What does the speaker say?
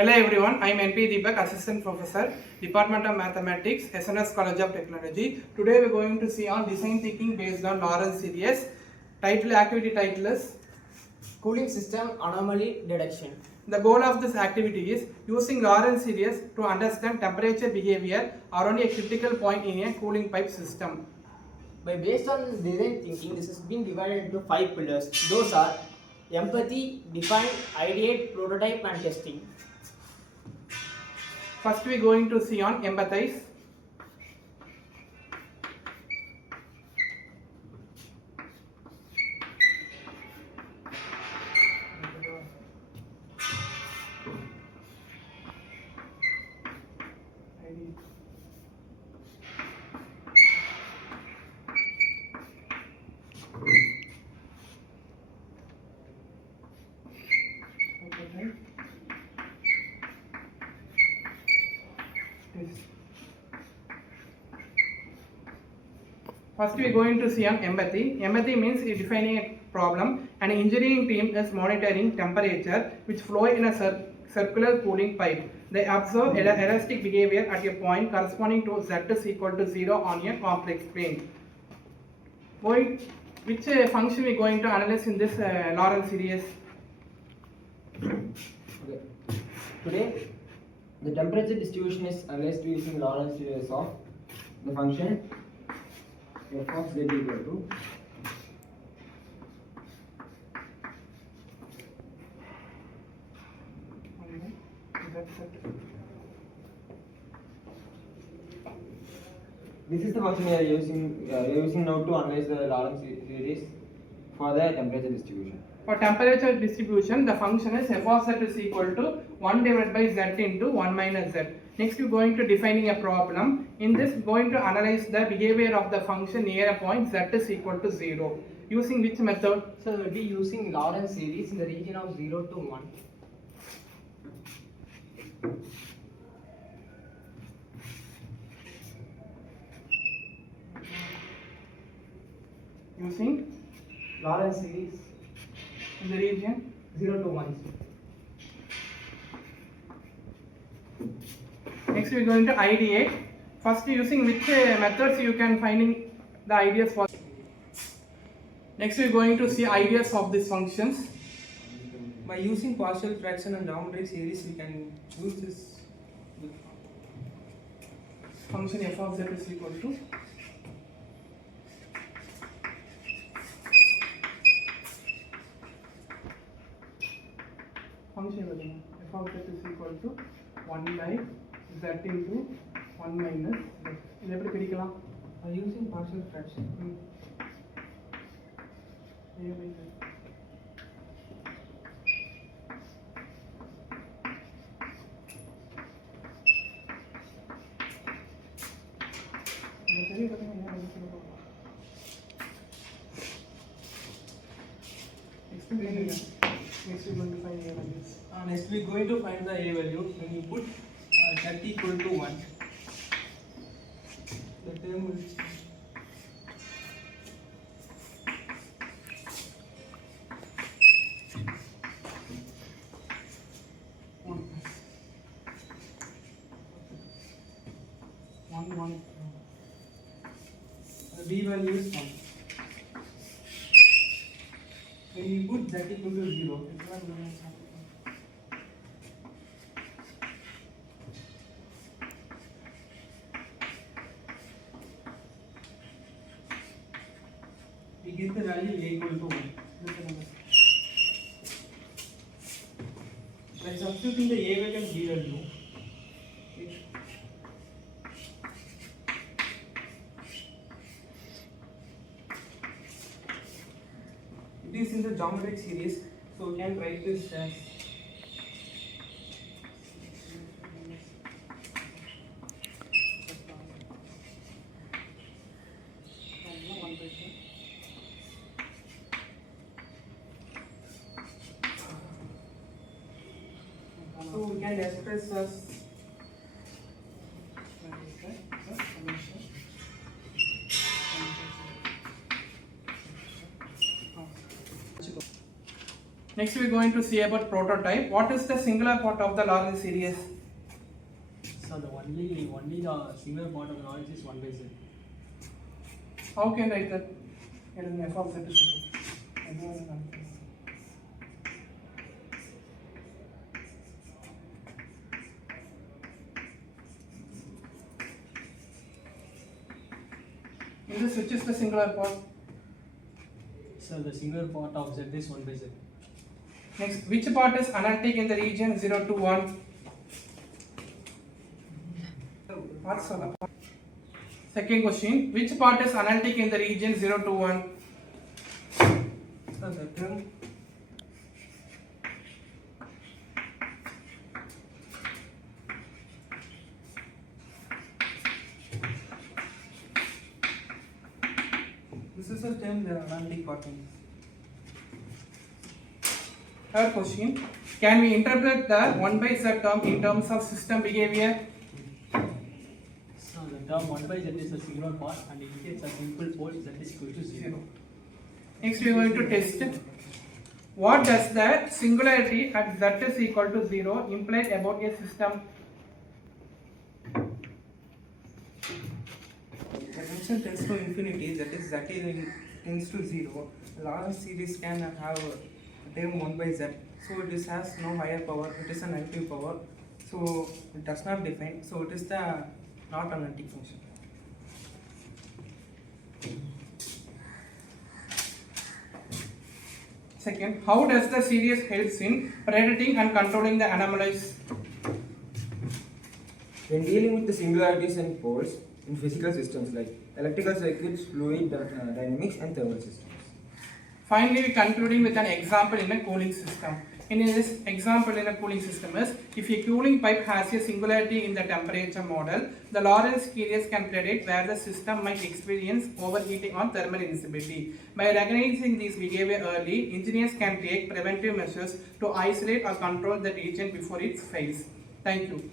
Hello everyone, I am NP Deepak, Assistant Professor, Department of Mathematics, SNS College of Technology. Today we are going to see on design thinking based on Laurent series. Activity title is Cooling System Anomaly Detection. The goal of this activity is using Laurent series to understand temperature behavior around a critical point in a cooling pipe system. Based on design thinking, this has been divided into 5 pillars. Those are empathy, define, ideate, prototype and testing. First we are going to see on empathize. First we are going to see on empathy. Empathy means defining a problem. An engineering team is monitoring temperature which flow in a circular cooling pipe. They observe elastic behavior at a point corresponding to Z is equal to 0 on a complex plane. Which function we are going to analyze in this Laurent series? Okay. Today, the temperature distribution is analyzed using Laurent series of the function f of z equal to this is the function we are using now to analyze the Laurent series for the temperature distribution. For temperature distribution, the function is f of z is equal to 1 divided by z into 1 minus z. Next, we are going to defining a problem. In this, we are going to analyze the behavior of the function near a point z is equal to 0. Using which method? So, we will be using Laurent series in the region of 0 to 1. Using Laurent series in the region 0 to 1. Next, we are going to ideate. First, using which methods you can finding the ideas for. Next, we are going to see ideas of these functions. By using partial fraction and geometric series, we can use this Function f of z is equal to function f of z is equal to 1 by z into 1 minus z. இது எப்படி பிரிக்கலாம்? by using partial fraction. a by z. Next we are going to find a values. Next, we are going to find the a value. When you put z equal to 1, the term will change. One. The b value is 1. When you put z equal to 0, we get the value a equal to 1. By substituting the a value and b value, it is in the geometric series, so we can write this as so we can express as Next we are going to see about prototype. What is the singular part of the Lorentz series? So the only the singular part of the knowledge is 1 by z. How can I write that? It is f of z is equal to in this, which is the singular part? So the singular part of z is 1 by z. Next, which part is analytic in the region 0 to 1? Second question, which part is analytic in the region 0 to 1? So the term this is the term the analytic part means. Third question, can we interpret the 1 by z term in terms of system behavior? So the term 1 by z is the singular part and indicates a simple pole z is equal to 0. Next we are going to test. What does the singularity at z is equal to 0 imply about a system? The function tends to infinity, that is tends to 0. Lorentz series can have a term 1 by z. So this has no higher power, it is a negative power. So it does not define, so it is the not analytic function. Second, how does the series helps in predicting and controlling the anomalies? When dealing with the singularities and poles in physical systems like electrical circuits, fluid dynamics, and thermal systems. Finally, we concluding with an example in a cooling system. In this example in a cooling system is, if a cooling pipe has a singularity in the temperature model, the Lorentz series can predict where the system might experience overheating or thermal instability. By recognizing this behavior early, engineers can take preventive measures to isolate or control the region before it fails. Thank you.